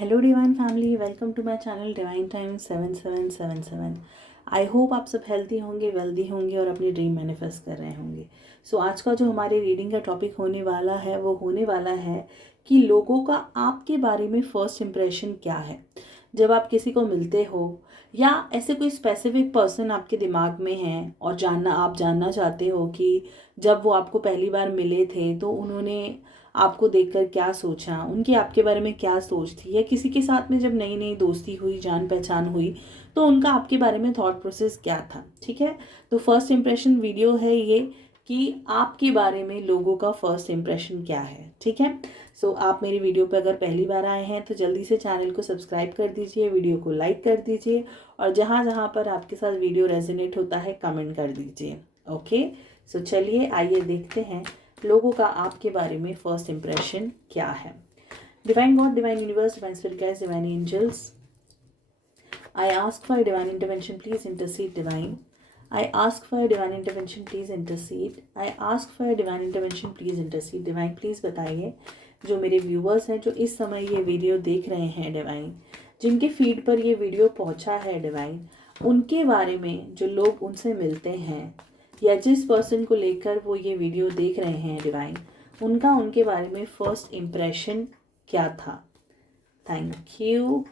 Hello divine family, welcome to my channel divine time 7777। I hope आप सब healthy होंगे, wealthy होंगे और अपनी ड्रीम मैनिफेस्ट कर रहे होंगे। सो आज का जो हमारे रीडिंग का टॉपिक होने वाला है वो होने वाला है कि लोगों का आपके बारे में फर्स्ट इम्प्रेशन क्या है। जब आप किसी को मिलते हो या ऐसे कोई स्पेसिफिक पर्सन आपके दिमाग में है और आप जानना चाहते हो कि जब वो आपको पहली बार मिले थे तो उन्होंने आपको देखकर क्या सोचा, उनकी आपके बारे में क्या सोच थी, या किसी के साथ में जब नई नई दोस्ती हुई, जान पहचान हुई, तो उनका आपके बारे में थॉट प्रोसेस क्या था। ठीक है, तो फर्स्ट इम्प्रेशन वीडियो है ये कि आपके बारे में लोगों का फर्स्ट इम्प्रेशन क्या है। ठीक है, सो आप मेरी वीडियो पर अगर पहली बार आए हैं तो जल्दी से चैनल को सब्सक्राइब कर दीजिए, वीडियो को लाइक कर दीजिए और जहाँ जहाँ पर आपके साथ वीडियो रेजोनेट होता है कमेंट कर दीजिए। ओके, सो चलिए आइए देखते हैं लोगों का आपके बारे में फर्स्ट इम्प्रेशन क्या है। Divine God, divine universe, divine spirit guides, divine angels, I ask for divine intervention, please intercede divine. I ask for divine intervention, please intercede. I ask for divine intervention, please intercede. Divine please बताइए जो मेरे viewers हैं जो इस समय ये video देख रहे हैं डिवाइन, जिनके फीड पर ये वीडियो पहुंचा है डिवाइन, उनके बारे में जो लोग उनसे मिलते हैं या जिस पर्सन को लेकर वो ये वीडियो देख रहे हैं डिवाइन, उनका उनके बारे में फर्स्ट इम्प्रेशन क्या था। Thank you.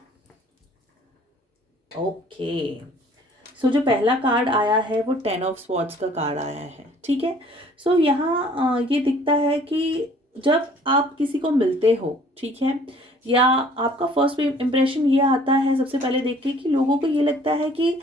ओके, सो जो पहला कार्ड आया है वो 10 ऑफ स्वॉर्ड्स का कार्ड आया है। ठीक है, सो यहाँ ये दिखता है कि जब आप किसी को मिलते हो, ठीक है, या आपका फर्स्ट इम्प्रेशन ये आता है सबसे पहले देख के कि लोगों को ये लगता है कि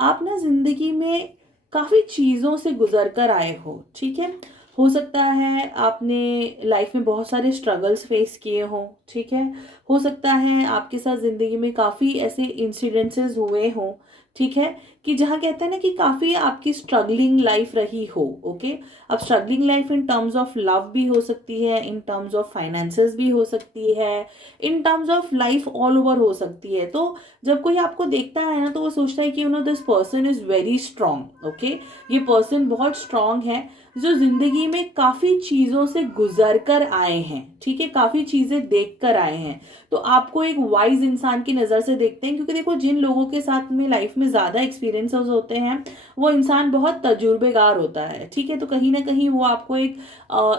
आप ना ज़िंदगी में काफ़ी चीज़ों से गुजर कर आए हो। ठीक है, हो सकता है आपने लाइफ में बहुत सारे स्ट्रगल्स फेस किए हों। ठीक है, हो सकता है आपके साथ ज़िंदगी में काफ़ी ऐसे इंसिडेंसेस हुए हों। ठीक है, कि जहाँ कहते हैं ना कि काफ़ी आपकी स्ट्रगलिंग लाइफ रही हो। ओके, अब struggling life in terms of love भी हो सकती है, इन टर्म्स ऑफ फाइनेंसेस भी हो सकती है, in terms of life all over हो सकती है। तो जब कोई आपको देखता है ना तो वो सोचता है कि this person is very strong. Okay, ये पर्सन बहुत स्ट्रांग है जो ज़िंदगी में काफ़ी चीज़ों से गुजर कर आए हैं। ठीक है, काफ़ी चीज़ें देख कर आए हैं, तो आपको एक वाइज इंसान की नज़र से देखते हैं, क्योंकि देखो जिन लोगों के साथ में लाइफ में ज़्यादा एक्सपीरियंसेस होते हैं वो इंसान बहुत तजुर्बेकार होता है। ठीक है, तो कहीं ना कहीं वो आपको एक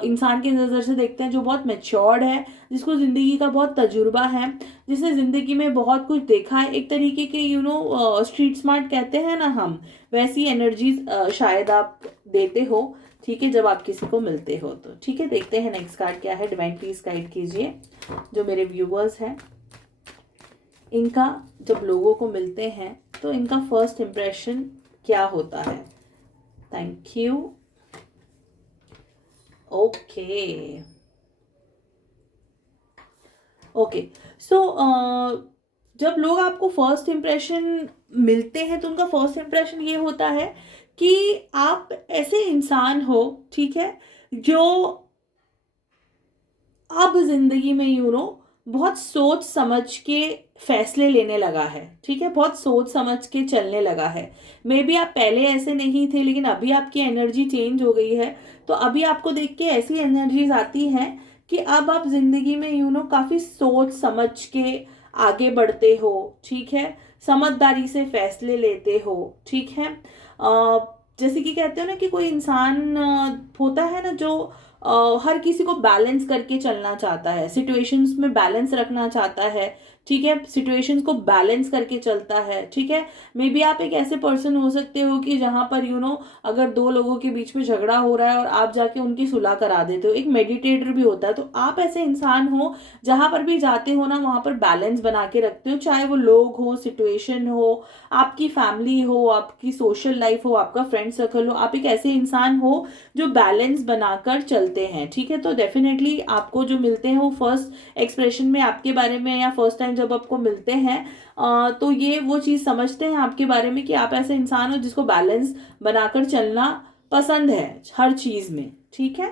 इंसान की नज़र से देखते हैं जो बहुत मैच्योर्ड है, जिसको ज़िंदगी का बहुत तजुर्बा है, जिसने ज़िंदगी में बहुत कुछ देखा है। एक तरीके के स्ट्रीट स्मार्ट कहते हैं ना हम, वैसी एनर्जीज शायद आप देते हो। ठीक है, जब आप किसी को मिलते हो तो। ठीक है, देखते हैं नेक्स्ट कार्ड क्या है। डिवाइन प्लीज गाइड कीजिए जो मेरे व्यूवर्स हैं, इनका जब लोगों को मिलते हैं तो इनका फर्स्ट इम्प्रेशन क्या होता है। Thank you. ओके ओके, सो जब लोग आपको फर्स्ट इम्प्रेशन मिलते हैं तो उनका फर्स्ट इम्प्रेशन ये होता है कि आप ऐसे इंसान हो, ठीक है, जो अब जिंदगी में बहुत सोच समझ के फैसले लेने लगा है। ठीक है, बहुत सोच समझ के चलने लगा है। मे बी आप पहले ऐसे नहीं थे लेकिन अभी आपकी एनर्जी चेंज हो गई है, तो अभी आपको देख के ऐसी एनर्जीज आती हैं कि अब आप जिंदगी में काफी सोच समझ के आगे बढ़ते हो। ठीक है, समझदारी से फैसले लेते हो। ठीक है, जैसे कि कहते हो ना कि कोई इंसान होता है ना जो हर किसी को बैलेंस करके चलना चाहता है, सिचुएशंस में बैलेंस रखना चाहता है। ठीक है, सिचुएशंस को बैलेंस करके चलता है। ठीक है, मे बी आप एक ऐसे पर्सन हो सकते हो कि जहां पर अगर दो लोगों के बीच में झगड़ा हो रहा है और आप जाके उनकी सुलह करा देते हो, एक मेडिटेटर भी होता है, तो आप ऐसे इंसान हो जहां पर भी जाते हो ना वहां पर बैलेंस बना के रखते हो, चाहे वो लोग हो, सिचुएशन हो, आपकी फैमिली हो, आपकी सोशल लाइफ हो, आपका फ्रेंड सर्कल हो, आप एक ऐसे इंसान हो जो बैलेंस बनाकर चलते हैं। ठीक है, तो डेफिनेटली आपको जो मिलते हैं वो फर्स्ट एक्सप्रेशन में आपके बारे में या फर्स्ट टाइम जब आपको मिलते हैं तो ये वो चीज़ समझते हैं आपके बारे में कि आप ऐसे इंसान हो जिसको बैलेंस बनाकर चलना पसंद है हर चीज़ में। ठीक है,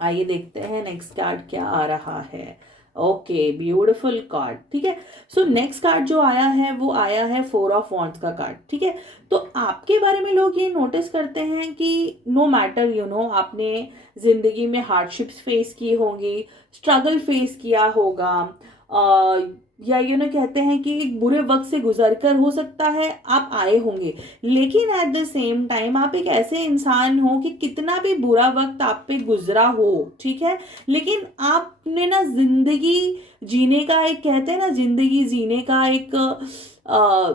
आइए देखते हैं नेक्स्ट कार्ड क्या आ रहा है। Okay, beautiful card. ठीक है, सो नेक्स्ट कार्ड जो आया है वो आया है 4 ऑफ वॉन्ड्स का कार्ड। ठीक है, तो आपके बारे में लोग ये नोटिस करते हैं कि नो मैटर आपने जिंदगी में हार्डशिप्स फेस की होंगी, स्ट्रगल फेस किया होगा, या कहते हैं कि एक बुरे वक्त से गुजर कर हो सकता है आप आए होंगे, लेकिन एट द सेम टाइम आप एक ऐसे इंसान हो कि कितना भी बुरा वक्त आप पे गुजरा हो, ठीक है, लेकिन आपने ना जिंदगी जीने का एक, कहते हैं ना, जिंदगी जीने का एक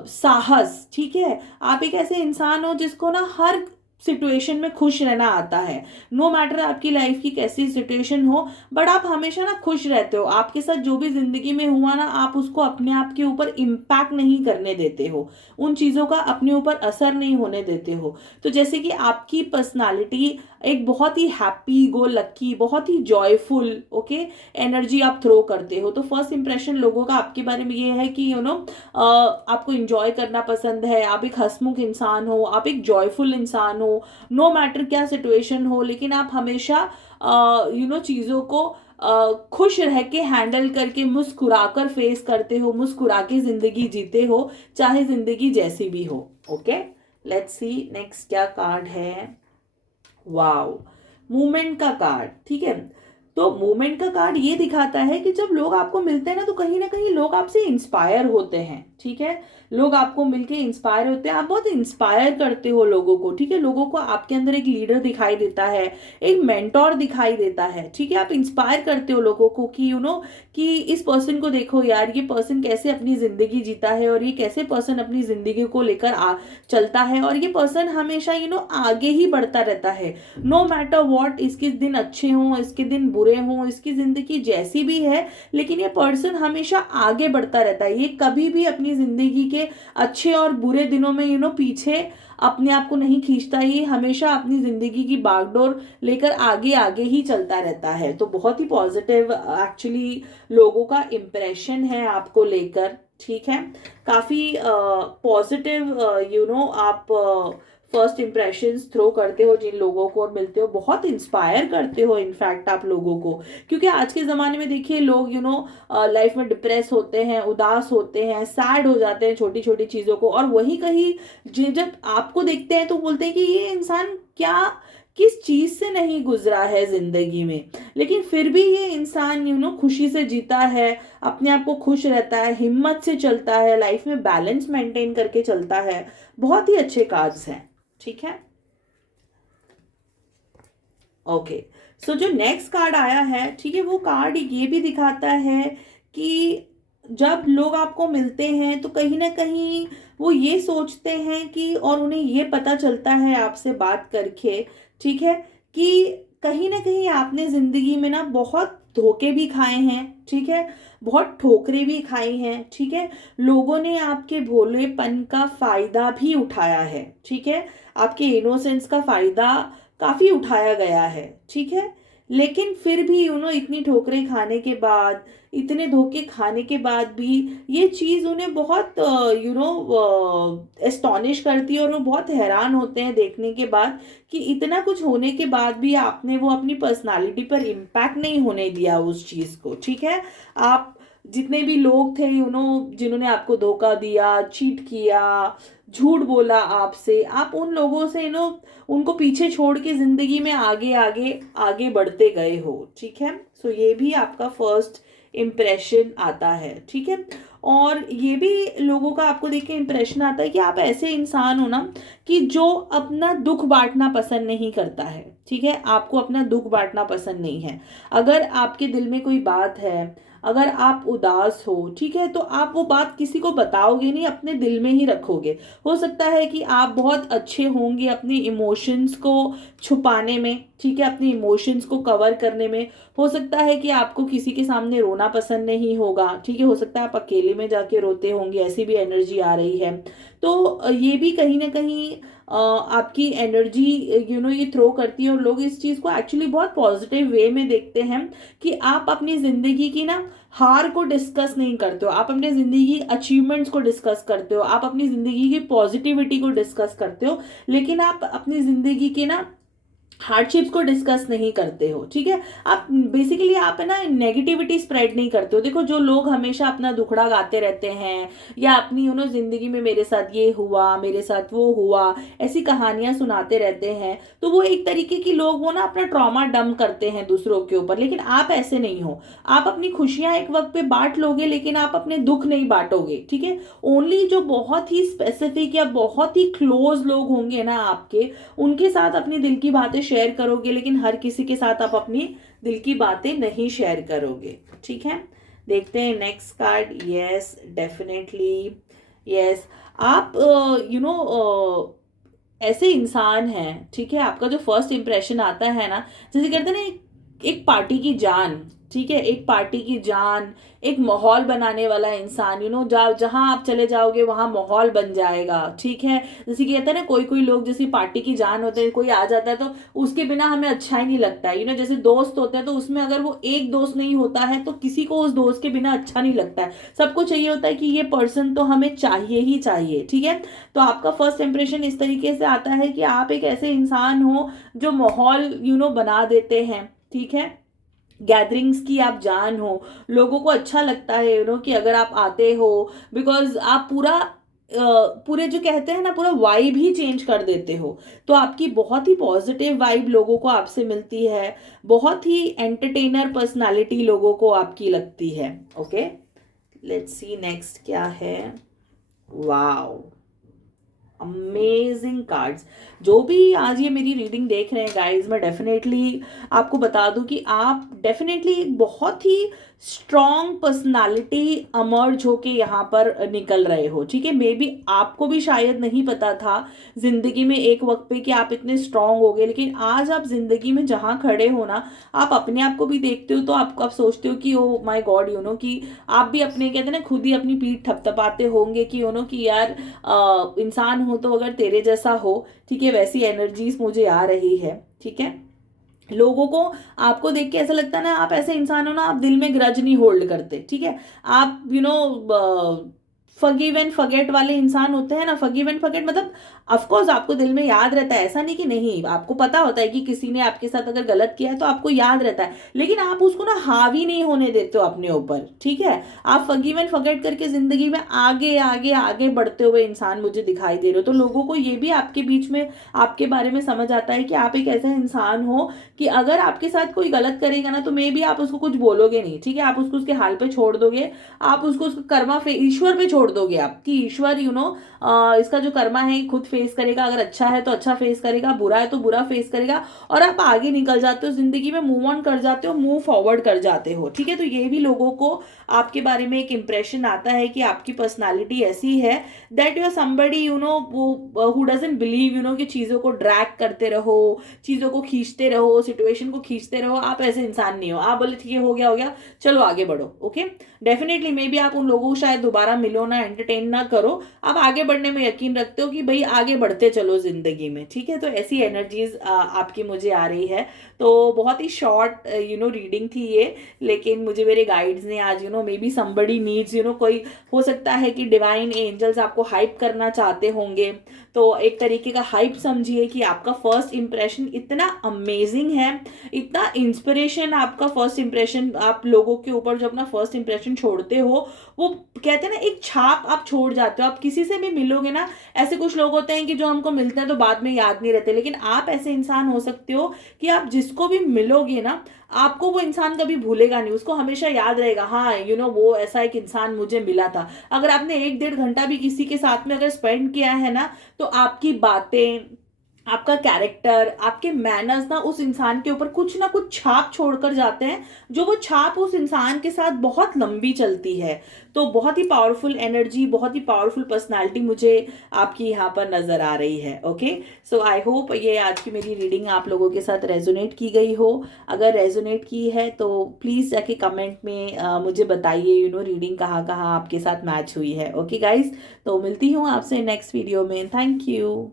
साहस, ठीक है, आप एक ऐसे इंसान हो जिसको ना हर सिचुएशन में खुश रहना आता है। नो मैटर आपकी लाइफ की कैसी सिचुएशन हो, बट आप हमेशा ना खुश रहते हो। आपके साथ जो भी जिंदगी में हुआ ना, आप उसको अपने आप के ऊपर इम्पैक्ट नहीं करने देते हो, उन चीज़ों का अपने ऊपर असर नहीं होने देते हो। तो जैसे कि आपकी पर्सनालिटी एक बहुत ही हैप्पी गो लक्की, बहुत ही जॉयफुल ओके एनर्जी आप थ्रो करते हो। तो फर्स्ट इंप्रेशन लोगों का आपके बारे में ये है कि आपको इंजॉय करना पसंद है, आप एक हंसमुख इंसान हो, आप एक जॉयफुल इंसान हो, नो मैटर क्या सिचुएशन हो, लेकिन आप हमेशा चीज़ों को खुश रह के हैंडल करके मुस्कुराकर फेस करते हो, मुस्कुरा के जिंदगी जीते हो, चाहे जिंदगी जैसी भी हो। ओके, लेट्स सी नेक्स्ट क्या कार्ड है। वाओ, मूवमेंट का कार्ड, ठीक है। तो मूवमेंट का कार्ड ये दिखाता है कि जब लोग आपको मिलते हैं ना, तो कहीं ना कहीं लोग आपसे इंस्पायर होते हैं, ठीक है, लोग आपको मिलके इंस्पायर होते हैं, आप बहुत इंस्पायर करते हो लोगों को, ठीक है, लोगों को आपके अंदर एक लीडर दिखाई देता है, एक मेंटोर दिखाई देता है, ठीक है, आप इंस्पायर करते हो लोगों को कि कि इस पर्सन को देखो यार, ये पर्सन कैसे अपनी जिंदगी जीता है, और ये कैसे पर्सन अपनी जिंदगी को लेकर चलता है, और ये पर्सन हमेशा आगे ही बढ़ता रहता है, नो मैटर वॉट, इसके दिन अच्छे हों, इसके दिन बुरे हों, इसकी जिंदगी जैसी भी है, लेकिन ये पर्सन हमेशा आगे बढ़ता रहता है। ये कभी भी अपनी जिंदगी के अच्छे और बुरे दिनों में पीछे अपने आप को नहीं खींचता, ये हमेशा अपनी जिंदगी की बागडोर लेकर आगे आगे ही चलता रहता है। तो बहुत ही पॉजिटिव एक्चुअली लोगों का इम्प्रेशन है आपको लेकर, ठीक है, काफी पॉजिटिव आप फर्स्ट इंप्रेशंस थ्रो करते हो जिन लोगों को और मिलते हो, बहुत इंस्पायर करते हो इनफैक्ट आप लोगों को। क्योंकि आज के ज़माने में देखिए लोग लाइफ में डिप्रेस होते हैं, उदास होते हैं, सैड हो जाते हैं छोटी छोटी चीज़ों को, और वही कहीं जब आपको देखते हैं तो बोलते हैं कि ये इंसान क्या किस चीज़ से नहीं गुजरा है ज़िंदगी में, लेकिन फिर भी ये इंसान खुशी से जीता है, अपने आप को खुश रहता है, हिम्मत से चलता है, लाइफ में बैलेंस मेंटेन करके चलता है। बहुत ही अच्छे कार्ड्स हैं, ठीक है। ओके, सो जो नेक्स्ट कार्ड आया है, ठीक है, वो कार्ड ये भी दिखाता है कि जब लोग आपको मिलते हैं तो कहीं ना कहीं वो ये सोचते हैं कि, और उन्हें ये पता चलता है आपसे बात करके, ठीक है, कि कहीं ना कहीं आपने जिंदगी में ना बहुत धोखे भी खाए हैं, ठीक है, बहुत ठोकरें भी खाई हैं, ठीक है, लोगों ने आपके भोलेपन का फायदा भी उठाया है, ठीक है, आपके इनोसेंस का फायदा काफी उठाया गया है, ठीक है, लेकिन फिर भी इतनी ठोकरें खाने के बाद, इतने धोखे खाने के बाद भी ये चीज़ उन्हें बहुत एस्टॉनिश करती है, और वो बहुत हैरान होते हैं देखने के बाद कि इतना कुछ होने के बाद भी आपने वो अपनी पर्सनालिटी पर इम्पैक्ट नहीं होने दिया उस चीज़ को, ठीक है। आप जितने भी लोग थे जिन्होंने आपको धोखा दिया, चीट किया, झूठ बोला आपसे, आप उन लोगों से उनको पीछे छोड़ के जिंदगी में आगे आगे आगे बढ़ते गए हो, ठीक है। सो ये भी आपका फर्स्ट इम्प्रेशन आता है, ठीक है। और ये भी लोगों का आपको देख के इम्प्रेशन आता है कि आप ऐसे इंसान हो ना कि जो अपना दुख बांटना पसंद नहीं करता है, ठीक है, आपको अपना दुख बांटना पसंद नहीं है। अगर आपके दिल में कोई बात है, अगर आप उदास हो, ठीक है, तो आप वो बात किसी को बताओगे नहीं, अपने दिल में ही रखोगे। हो सकता है कि आप बहुत अच्छे होंगे अपने इमोशंस को छुपाने में, ठीक है, अपने इमोशंस को कवर करने में। हो सकता है कि आपको किसी के सामने रोना पसंद नहीं होगा, ठीक है, हो सकता है आप अकेले में जाके रोते होंगे, ऐसी भी एनर्जी आ रही है। तो ये भी कहीं ना कहीं आपकी एनर्जी ये थ्रो करती है, और लोग इस चीज़ को एक्चुअली बहुत पॉजिटिव वे में देखते हैं कि आप अपनी ज़िंदगी की ना हार को डिस्कस नहीं करते हो, आप अपनी ज़िंदगी की अचीवमेंट्स को डिस्कस करते हो, आप अपनी ज़िंदगी की पॉजिटिविटी को डिस्कस करते हो, लेकिन आप अपनी ज़िंदगी के ना हार्डशिप्स को डिस्कस नहीं करते हो, ठीक है। आप बेसिकली आप है ना नेगेटिविटी स्प्रेड नहीं करते हो। देखो जो लोग हमेशा अपना दुखड़ा गाते रहते हैं या अपनी जिंदगी में मेरे साथ ये हुआ, मेरे साथ वो हुआ, ऐसी कहानियां सुनाते रहते हैं, तो वो एक तरीके की लोग वो ना अपना ट्रॉमा डंप करते हैं दूसरों के ऊपर। लेकिन आप ऐसे नहीं हो। आप अपनी खुशियां एक वक्त पे बांट लोगे, लेकिन आप अपने दुख नहीं बांटोगे, ठीक है। ओनली जो बहुत ही स्पेसिफिक या बहुत ही क्लोज लोग होंगे ना आपके, उनके साथ अपनी दिल की बातें शेयर करोगे, लेकिन हर किसी के साथ आप अपनी दिल की बातें नहीं शेयर करोगे, ठीक है। देखते हैं next card. Yes, definitely, yes. आप ऐसे इंसान हैं, ठीक है। आपका जो फर्स्ट इंप्रेशन आता है ना, जैसे कहते हैं ना एक पार्टी की जान, ठीक है, एक पार्टी की जान, एक माहौल बनाने वाला इंसान, जहां आप चले जाओगे वहां माहौल बन जाएगा, ठीक है। जैसे कि कहते हैं ना कोई कोई लोग जैसे पार्टी की जान होते हैं, कोई आ जाता है तो उसके बिना हमें अच्छा ही नहीं लगता है। जैसे दोस्त होते हैं तो उसमें अगर वो एक दोस्त नहीं होता है तो किसी को उस दोस्त के बिना अच्छा नहीं लगता है। सबको चाहिए होता है कि ये पर्सन तो हमें चाहिए ही चाहिए, ठीक है। तो आपका फर्स्ट इंप्रेशन इस तरीके से आता है कि आप एक ऐसे इंसान हो जो माहौल बना देते हैं, ठीक है। गैदरिंग्स की आप जान हो, लोगों को अच्छा लगता है कि अगर आप आते हो, बिकॉज आप पूरे जो कहते हैं ना पूरा वाइब ही चेंज कर देते हो। तो आपकी बहुत ही पॉजिटिव वाइब लोगों को आपसे मिलती है, बहुत ही एंटरटेनर पर्सनालिटी लोगों को आपकी लगती है। ओके, लेट्स सी नेक्स्ट क्या है। Wow, amazing cards. जो भी आज ये मेरी रीडिंग देख रहे हैं गाइज, मैं डेफिनेटली आपको बता दूं कि आप डेफिनेटली एक बहुत ही स्ट्रॉन्ग पर्सनालिटी अमर्ज होके यहाँ पर निकल रहे हो, ठीक है। मे बी आपको भी शायद नहीं पता था जिंदगी में एक वक्त पे कि आप इतने स्ट्रांग हो गए, लेकिन आज आप जिंदगी में जहाँ खड़े हो ना, आप अपने आप को भी देखते हो तो आप सोचते हो कि ओ माय गॉड, कि आप भी अपने कहते हैं ना खुद ही अपनी पीठ थपथपाते होंगे कि कि यार इंसान हो तो अगर तेरे जैसा हो, ठीक है। वैसी एनर्जीज मुझे आ रही है, ठीक है। लोगों को आपको देख के ऐसा लगता है ना, आप ऐसे इंसान हो ना, आप दिल में ग्रज नहीं होल्ड करते, ठीक है। आप फॉरगिव एंड फॉरगेट वाले इंसान होते हैं ना। फॉरगिव एंड फॉरगेट मतलब ऑफकोर्स आपको दिल में याद रहता है, ऐसा नहीं कि नहीं, आपको पता होता है कि किसी ने आपके साथ अगर गलत किया है तो आपको याद रहता है, लेकिन आप उसको ना हावी नहीं होने देते हो अपने ऊपर, ठीक है। आप फॉरगिव एंड फॉरगेट करके जिंदगी में आगे आगे आगे बढ़ते हुए इंसान मुझे दिखाई दे रहे हो। तो लोगों को ये भी आपके बीच में आपके बारे में समझ आता है कि आप एक ऐसा इंसान हो कि अगर आपके साथ कोई गलत करेगा ना तो मे भी आप उसको कुछ बोलोगे नहीं, ठीक है। आप उसको उसके हाल पे छोड़ दोगे, आप उसको उसको कर्मा ईश्वर पे छोड़ दोगे आप, कि ईश्वर इसका जो कर्मा है खुद फेस करेगा। अगर अच्छा है तो अच्छा फेस करेगा, बुरा है तो बुरा फेस करेगा, और आप आगे निकल जाते हो जिंदगी में, मूव ऑन कर जाते हो, मूव फॉरवर्ड कर जाते हो, ठीक है। तो ये भी लोगों को आपके बारे में एक इंप्रेशन आता है कि आपकी पर्सनालिटी ऐसी है that you are somebody who doesn't believe कि चीज़ों को ड्रैग करते रहो, चीज़ों को खींचते रहो, सिचुएशन को खींचते रहो। आप ऐसे इंसान नहीं हो। आप बोले ठीक है, हो गया चलो आगे बढ़ो। ओके, डेफिनेटली मे बी आप उन लोगों को शायद दोबारा मिलो ना, एंटरटेन ना करो, आप आगे बढ़ने में यकीन रखते हो कि भाई आगे बढ़ते चलो जिंदगी में, ठीक है। तो ऐसी एनर्जीज आपकी मुझे आ रही है। तो बहुत ही शॉर्ट रीडिंग थी ये, लेकिन मुझे मेरे गाइड्स ने आज मे बी समबडी नीड्स कोई हो सकता है कि डिवाइन एंजल्स आपको हाइप करना चाहते होंगे। तो एक तरीके का हाइप समझिए कि आपका फर्स्ट इंप्रेशन इतना अमेजिंग है, इतना इंस्पिरेशन आपका फर्स्ट इंप्रेशन, आप लोगों के ऊपर जो अपना फर्स्ट इंप्रेशन छोड़ते हो, वो कहते हैं ना एक छाप आप छोड़ जाते हो। आप किसी से भी मिलोगे ना, ऐसे कुछ लोग होते हैं कि जो हमको मिलते हैं तो बाद में याद नहीं रहते, लेकिन आप ऐसे इंसान हो सकते हो कि आप जिसको भी मिलोगे ना, आपको वो इंसान कभी भूलेगा नहीं, उसको हमेशा याद रहेगा, हाँ वो ऐसा एक इंसान मुझे मिला था। अगर आपने 1-1.5 घंटा भी किसी के साथ में अगर स्पेंड किया है ना, तो आपकी बातें, आपका कैरेक्टर, आपके मैनर्स ना उस इंसान के ऊपर कुछ ना कुछ छाप छोड़कर जाते हैं, जो वो छाप उस इंसान के साथ बहुत लंबी चलती है। तो बहुत ही पावरफुल एनर्जी, बहुत ही पावरफुल पर्सनालिटी मुझे आपकी यहाँ पर नजर आ रही है। ओके, सो आई होप ये आज की मेरी रीडिंग आप लोगों के साथ रेजोनेट की गई हो। अगर रेजोनेट की है तो प्लीज़ जाके कमेंट में मुझे बताइए रीडिंग कहाँ कहाँ आपके साथ मैच हुई है। ओके गाइज, तो मिलती हूँ आपसे नेक्स्ट वीडियो में। Thank you.